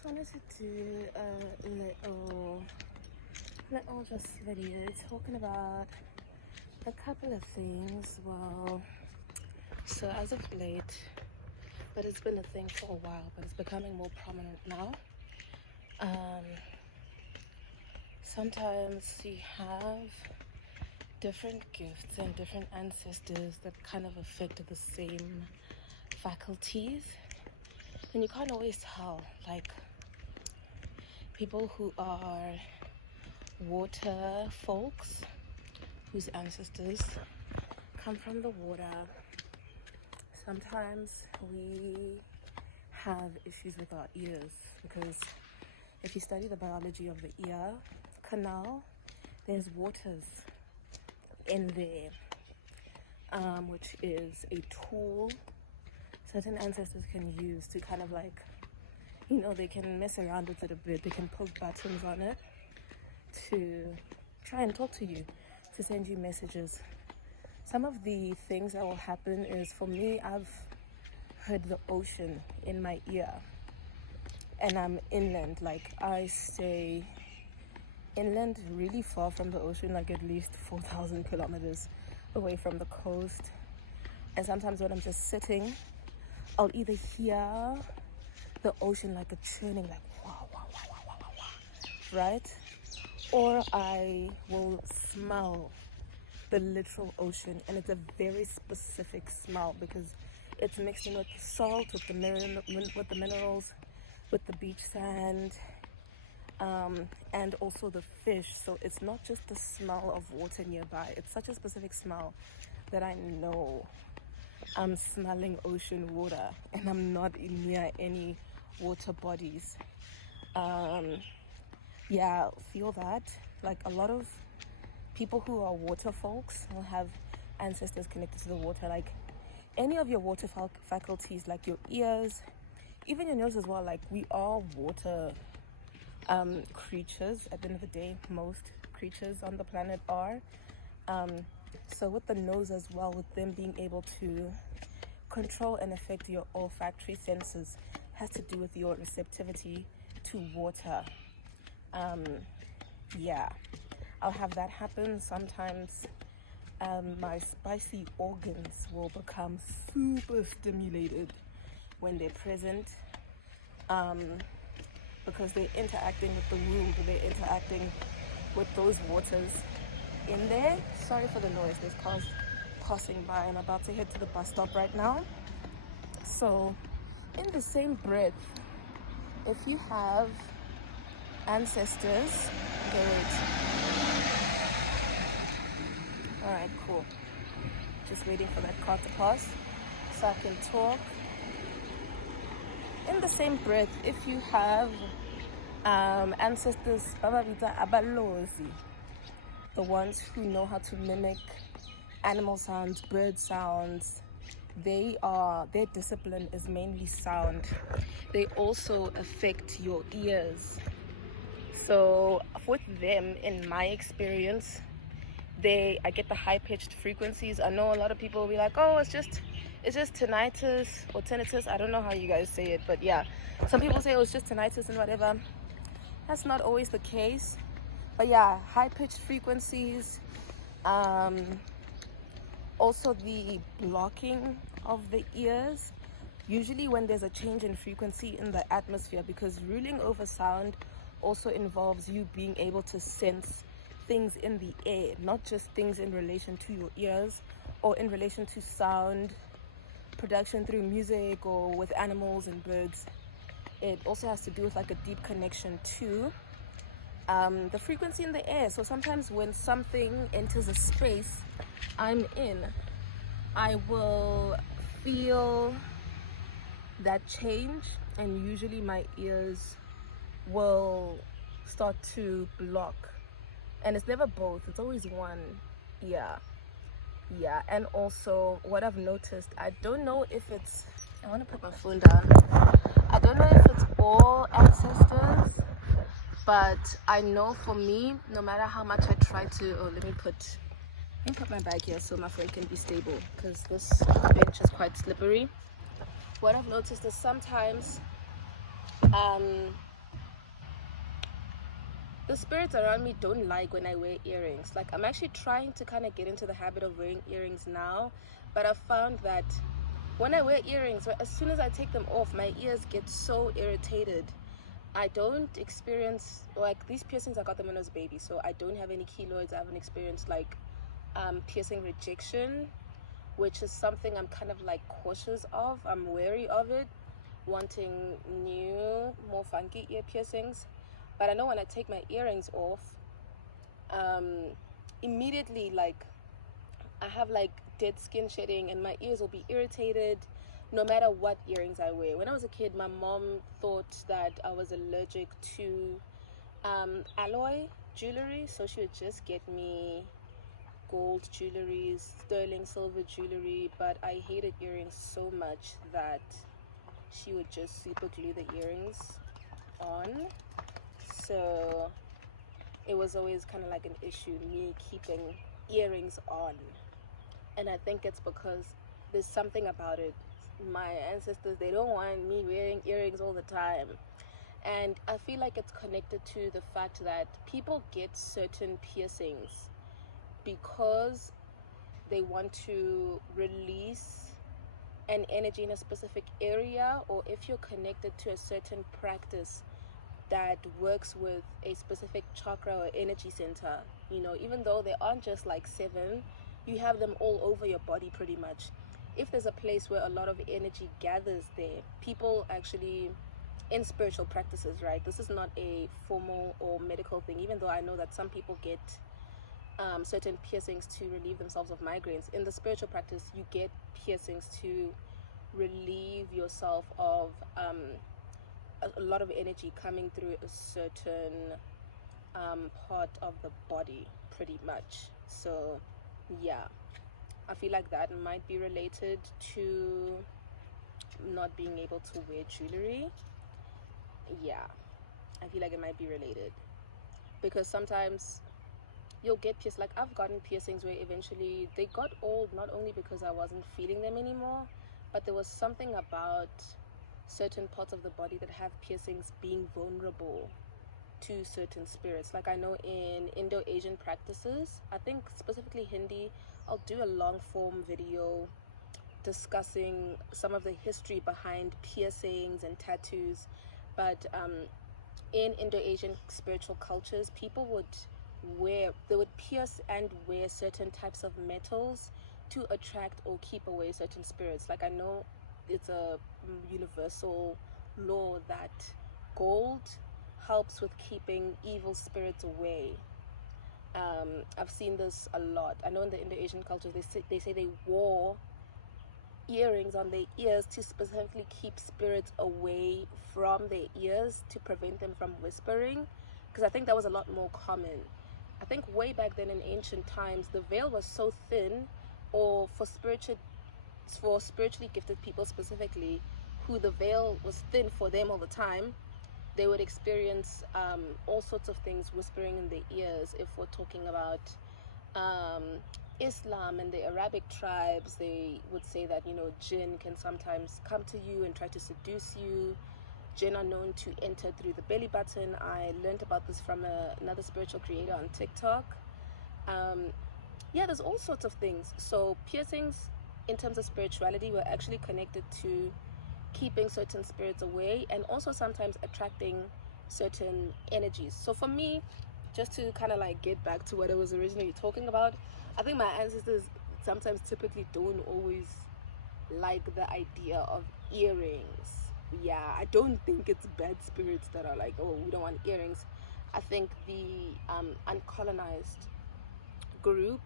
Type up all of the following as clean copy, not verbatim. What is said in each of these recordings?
just wanted to do a little just video talking about a couple of things. Well, so as of late, but it's been a thing for a while, but it's becoming more prominent now. Sometimes you have different gifts and different ancestors that kind of affect the same faculties, and you can't always tell. Like people who are water folks, whose ancestors come from the water, sometimes we have issues with our ears, because if you study the biology of the ear canal, there's waters in there, which is a tool certain ancestors can use to kind of like, they can mess around with it a bit. They can poke buttons on it to try and talk to you, to send you messages. Some of the things that will happen is, for me, I've heard the ocean in my ear, and I'm inland. Like, I stay inland, really far from the ocean, like at least 4,000 kilometers away from the coast. And sometimes when I'm just sitting, I'll either hear the ocean like a churning, like wow, wow, wow, wow, wow, wow, wow, right? Or I will smell the literal ocean, and it's a very specific smell because it's mixed in with the salt, with the minerals, with the beach sand, and also the fish. So it's not just the smell of water nearby. It's such a specific smell that I know I'm smelling ocean water, and I'm not near any water bodies. Feel that. Like, a lot of people who are water folks will have ancestors connected to the water. Like, any of your water faculties, like your ears, even your nose as well. Like, we are water creatures at the end of the day. Most creatures on the planet are. So with the nose as well, with them being able to control and affect your olfactory senses, has to do with your receptivity to water. I'll have that happen. Sometimes my spicy organs will become super stimulated when they're present, because they're interacting with the womb, they're interacting with those waters in there. Sorry for the noise, there's cars passing by. I'm about to head to the bus stop right now. So in the same breath, if you have ancestors, all right, cool, just waiting for that car to pass so I can talk. In the same breath, if you have ancestors, the ones who know how to mimic animal sounds, bird sounds, their discipline is mainly sound. They also affect your ears. So with them, in my experience, I get the high-pitched frequencies. I know a lot of people will be like, oh, it's just tinnitus or tinnitus. I don't know how you guys say it, but yeah, some people say, oh, it's just tinnitus and whatever. That's not always the case. But yeah, high-pitched frequencies, also the blocking of the ears, usually when there's a change in frequency in the atmosphere, because ruling over sound also involves you being able to sense things in the air, not just things in relation to your ears or in relation to sound production through music or with animals and birds. It also has to do with like a deep connection to the frequency in the air. So sometimes when something enters a space I'm in, I will feel that change, and usually my ears will start to block. And it's never both, it's always one. And also what I've noticed, I don't know if it's, I want to put my phone down, I don't know if it's all ancestors, but I know for me, no matter how much I try to, let me put my bag here so my phone can be stable, because this bench is quite slippery. What I've noticed is sometimes the spirits around me don't like when I wear earrings. Like, I'm actually trying to kind of get into the habit of wearing earrings now, but I've found that when I wear earrings, as soon as I take them off, my ears get so irritated. I don't experience, like, these piercings, I got them when I was a baby, so I don't have any keloids. I haven't experienced like piercing rejection, which is something I'm kind of like cautious of. I'm wary of it, wanting new, more funky ear piercings. But I know when I take my earrings off, immediately, like, I have like dead skin shedding and my ears will be irritated no matter what earrings I wear. When I was a kid, my mom thought that I was allergic to alloy jewelry, so she would just get me gold jewelry, sterling silver jewelry, but I hated earrings so much that she would just super glue the earrings on. So it was always kind of like an issue, me keeping earrings on. And I think it's because there's something about it. My ancestors, they don't want me wearing earrings all the time. And I feel like it's connected to the fact that people get certain piercings because they want to release an energy in a specific area, or if you're connected to a certain practice that works with a specific chakra or energy center. You know, even though they aren't just like 7, you have them all over your body pretty much. If there's a place where a lot of energy gathers there, people actually, in spiritual practices, right, this is not a formal or medical thing, even though I know that some people get certain piercings to relieve themselves of migraines. In the spiritual practice, you get piercings to relieve yourself of a lot of energy coming through a certain part of the body, pretty much. So yeah, I feel like that might be related to not being able to wear jewelry. Yeah, I feel like it might be related, because sometimes you'll get pierced. Like, I've gotten piercings where eventually they got old, not only because I wasn't feeling them anymore, but there was something about certain parts of the body that have piercings being vulnerable to certain spirits. Like, I know in Indo-Asian practices, I think specifically Hindi, I'll do a long form video discussing some of the history behind piercings and tattoos. But in Indo-Asian spiritual cultures, people would pierce and wear certain types of metals to attract or keep away certain spirits. Like, I know it's a universal law that gold helps with keeping evil spirits away. I've seen this a lot. I know in the Indo-Asian culture, they say they wore earrings on their ears to specifically keep spirits away from their ears, to prevent them from whispering, because I think that was a lot more common. I think way back then in ancient times, the veil was so thin, or for spiritually gifted people specifically, who the veil was thin for them all the time, they would experience all sorts of things whispering in their ears. If we're talking about Islam and the Arabic tribes, they would say that, you know, jinn can sometimes come to you and try to seduce you. Jinn are known to enter through the belly button. I learned about this from another spiritual creator on TikTok. Yeah, there's all sorts of things. So piercings, in terms of spirituality, were actually connected to keeping certain spirits away, and also sometimes attracting certain energies. So for me, just to kind of like get back to what I was originally talking about, I think my ancestors sometimes typically don't always like the idea of earrings. Yeah, I don't think it's bad spirits that are like, oh, we don't want earrings. I think the uncolonized group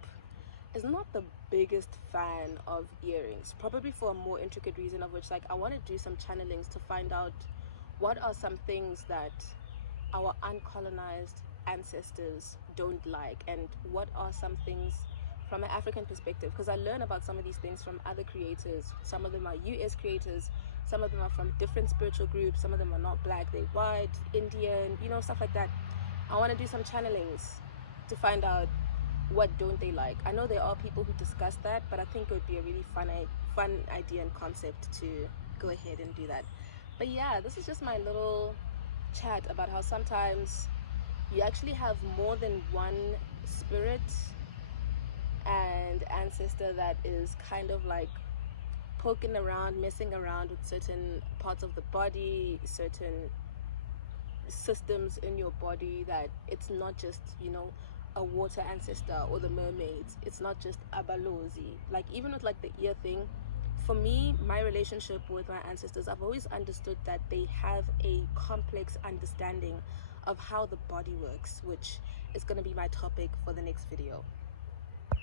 is not the biggest fan of earrings, probably for a more intricate reason, of which, like, I want to do some channelings to find out what are some things that our uncolonized ancestors don't like, and what are some things from an African perspective, because I learn about some of these things from other creators. Some of them are US creators, some of them are from different spiritual groups, some of them are not black, they're white, Indian, you know, stuff like that. I want to do some channelings to find out what don't they like. I know there are people who discuss that, but I think it would be a really fun idea and concept to go ahead and do that. But yeah, this is just my little chat about how sometimes you actually have more than one spirit and ancestor that is kind of like poking around, messing around with certain parts of the body, certain systems in your body, that it's not just, you know, a water ancestor or the mermaids. It's not just abalozi. Like even with like the ear thing, for me, my relationship with my ancestors, I've always understood that they have a complex understanding of how the body works, which is going to be my topic for the next video.